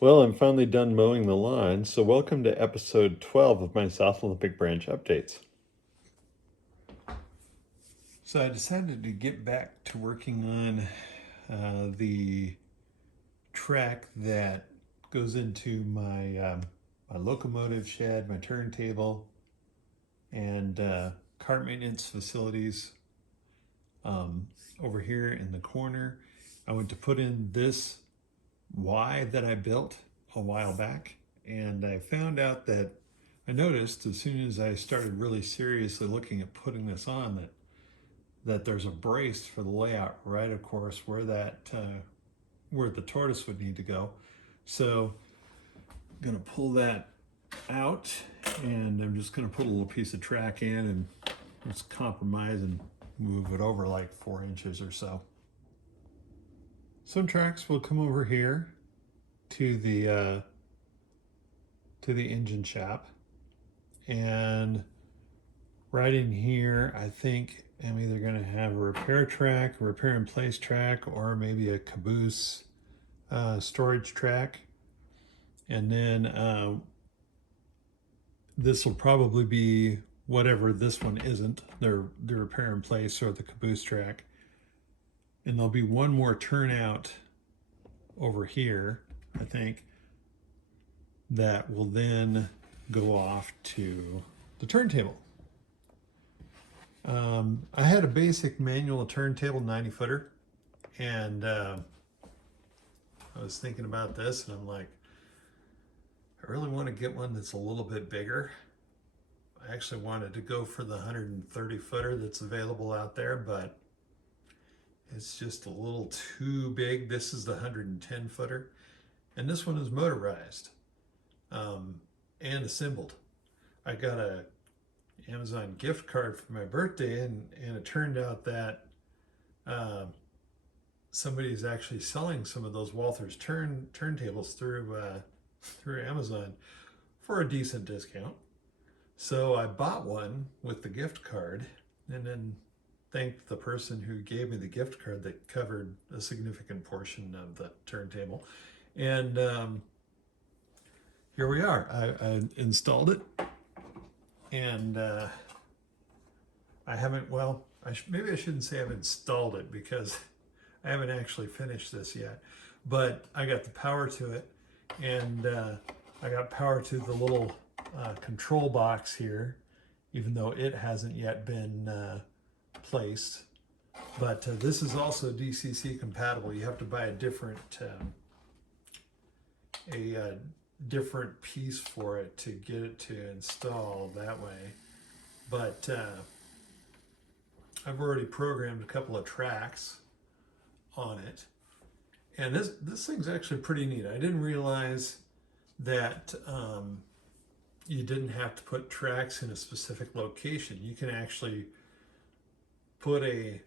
Well, I'm finally done mowing the lawn, so welcome to episode 12 of my South Olympic Branch updates. So I decided to get back to working on the track that goes into my locomotive shed, my turntable, and cart maintenance facilities um, over here in the corner. I went to put in this Y that I built a while back, and I found out that I noticed as soon as I started really seriously looking at putting this on that there's a brace for the layout right, of course, where where the tortoise would need to go. So I'm gonna pull that out, and I'm just gonna put a little piece of track in and just compromise and move it over like 4 inches or so. Some tracks will come over here to the engine shop, and right in here I think I'm either going to have a repair track, a repair in place track, or maybe a caboose storage track. And then this will probably be whatever this one isn't, the repair in place or the caboose track. And there'll be one more turnout over here, I think, that will then go off to the turntable. I had a basic manual turntable 90 footer, and I was thinking about this, and I'm like, I really want to get one that's a little bit bigger. I actually wanted to go for the 130 footer that's available out there, but it's just a little too big. This is the 110 footer, and this one is motorized and assembled. I got a Amazon gift card for my birthday, and it turned out that somebody's actually selling some of those Walther's turntables through Amazon for a decent discount. So I bought one with the gift card, and then thanked the person who gave me the gift card that covered a significant portion of the turntable. And here we are. I installed it, and I haven't, well, maybe I shouldn't say I've installed it because I haven't actually finished this yet. But I got the power to it, and I got power to the little control box here, even though it hasn't yet been placed. But this is also DCC compatible. You have to buy a different piece for it to get it to install that way. But I've already programmed a couple of tracks on it, and this thing's actually pretty neat. I didn't realize that you didn't have to put tracks in a specific location. You can actually put a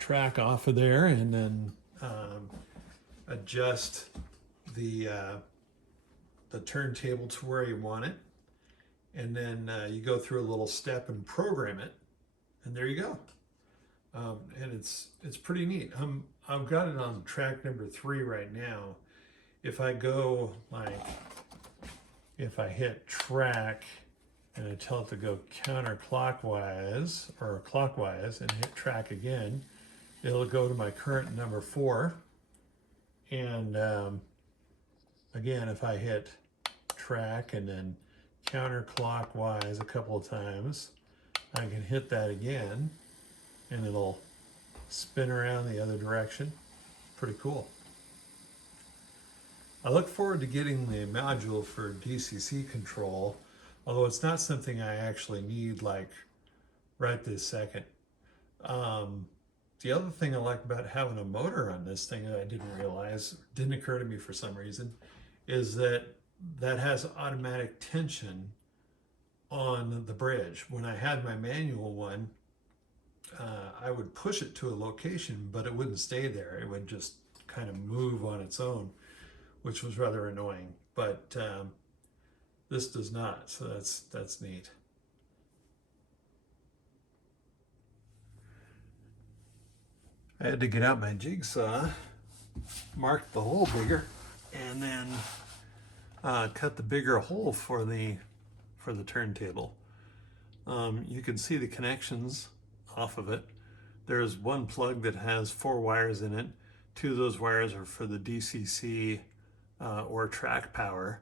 track off of there and then adjust the turntable to where you want it, and then you go through a little step and program it, and there you go. And it's pretty neat. I've got it on track number 3 right now. If I go if I hit track and I tell it to go counterclockwise or clockwise and hit track again, it'll go to my current number 4. And again, if I hit track and then counterclockwise a couple of times, I can hit that again and it'll spin around the other direction. Pretty cool. I look forward to getting the module for DCC control, although it's not something I actually need like right this second. The other thing I like about having a motor on this thing that I didn't realize, didn't occur to me for some reason, is that has automatic tension on the bridge. When I had my manual one, I would push it to a location, but it wouldn't stay there. It would just kind of move on its own, which was rather annoying. But this does not, so that's neat. I had to get out my jigsaw, mark the hole bigger, and then cut the bigger hole for the turntable. You can see the connections off of it. There's one plug that has 4 wires in it. 2 of those wires are for the DCC or track power,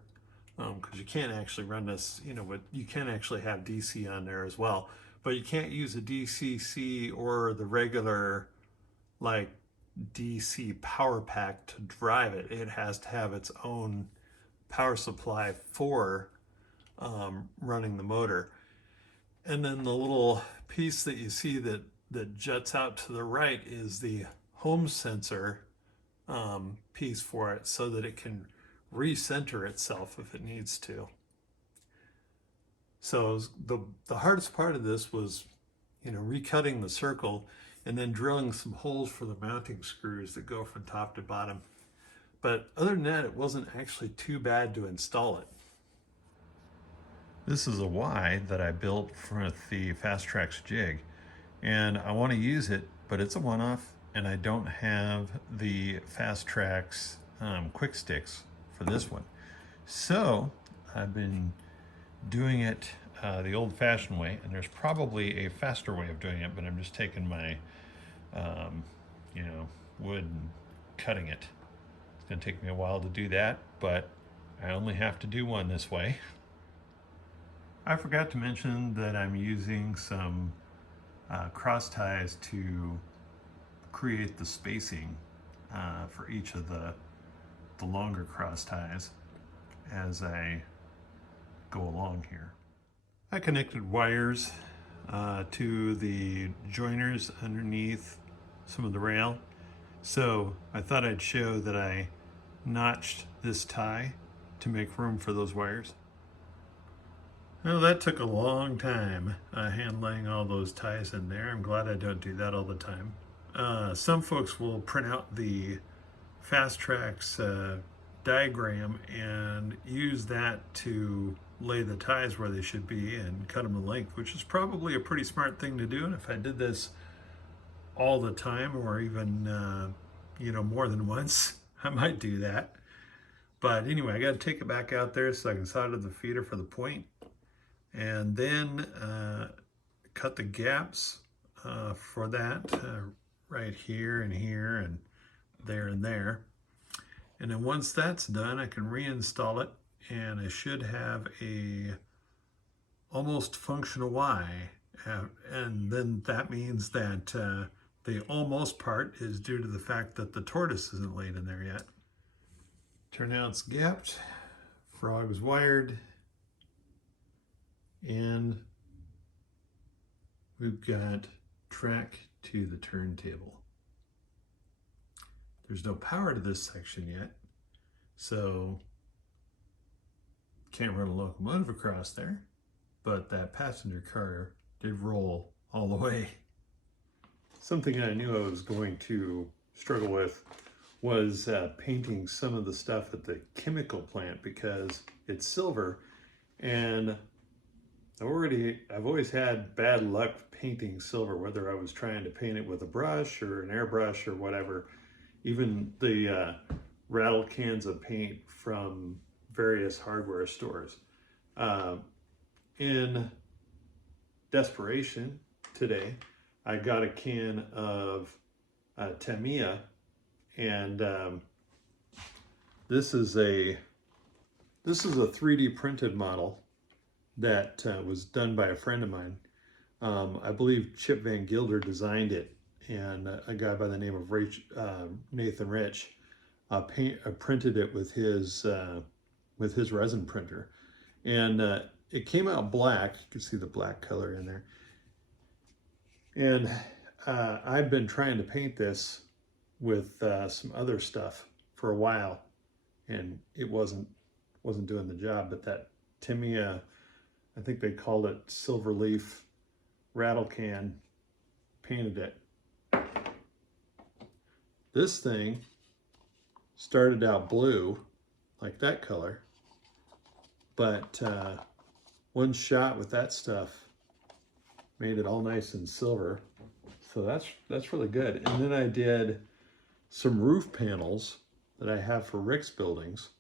because you can't actually run this, but you can actually have DC on there as well. But you can't use a DCC or the regular like DC power pack to drive it. It has to have its own power supply for running the motor. And then the little piece that you see that juts out to the right is the home sensor piece for it, so that it can recenter itself if it needs to. So the hardest part of this was, recutting the circle and then drilling some holes for the mounting screws that go from top to bottom. But other than that, it wasn't actually too bad to install it. This is a Y that I built for the Fast Tracks jig, and I want to use it, but it's a one-off, and I don't have the Fast Tracks quick sticks for this one. So I've been doing it the old-fashioned way, and there's probably a faster way of doing it, but I'm just taking my wood and cutting it. It's going to take me a while to do that, but I only have to do one this way. I forgot to mention that I'm using some cross ties to create the spacing for each of the longer cross ties as I go along here. I connected wires to the joiners underneath some of the rail. So I thought I'd show that I notched this tie to make room for those wires. Well, that took a long time, hand laying all those ties in there. I'm glad I don't do that all the time. Some folks will print out the Fast Tracks diagram and use that to lay the ties where they should be and cut them to length, which is probably a pretty smart thing to do. And if I did this all the time, or even more than once, I might do that. But anyway, I got to take it back out there so I can solder the feeder for the point, and then cut the gaps for that right here and here and there and there. And then once that's done, I can reinstall it, and I should have a almost functional Y. And then that means that the almost part is due to the fact that the tortoise isn't laid in there yet. Turnout's gapped, frog's wired, and we've got track to the turntable. There's no power to this section yet, so can't run a locomotive across there, but that passenger car did roll all the way. Something I knew I was going to struggle with was painting some of the stuff at the chemical plant, because it's silver, and I've always had bad luck painting silver, whether I was trying to paint it with a brush or an airbrush or whatever. Even the rattle cans of paint from various hardware stores. In desperation today, I got a can of Tamiya, and this is a 3D printed model that was done by a friend of mine. I believe Chip Van Gilder designed it, and a guy by the name of Nathan Rich printed it with his resin printer, and it came out black. You can see the black color in there. And I've been trying to paint this with some other stuff for a while, and it wasn't doing the job. But that Tamiya, I think they called it Silver Leaf rattle can, painted it. This thing started out blue, like that color, but one shot with that stuff made it all nice and silver. So that's really good. And then I did some roof panels that I have for Rick's buildings.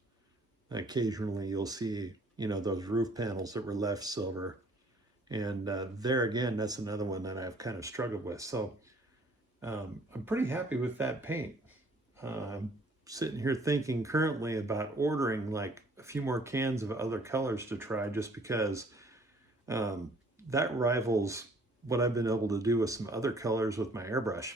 Occasionally you'll see, those roof panels that were left silver. And there again, that's another one that I've kind of struggled with. So I'm pretty happy with that paint. I'm sitting here thinking currently about ordering like a few more cans of other colors to try, just because that rivals what I've been able to do with some other colors with my airbrush.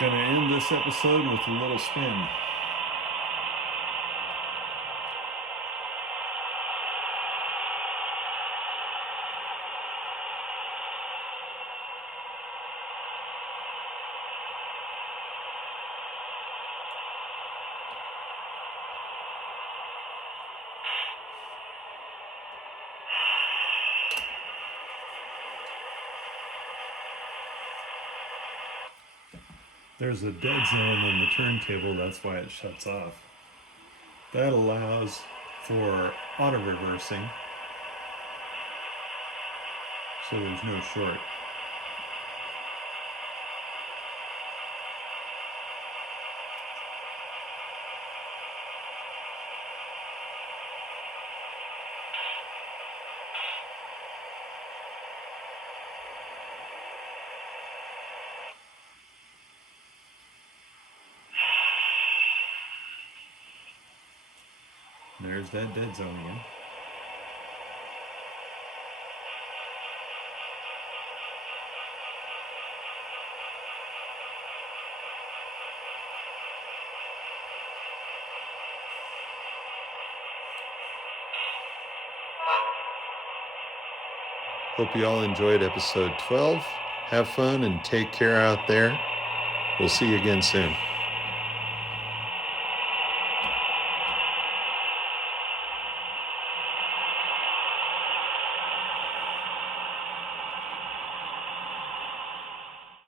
Gonna end this episode with a little spin. There's a dead zone on the turntable, that's why it shuts off. That allows for auto reversing, so there's no short. There's that dead zone again. Hope you all enjoyed episode 12. Have fun and take care out there. We'll see you again soon.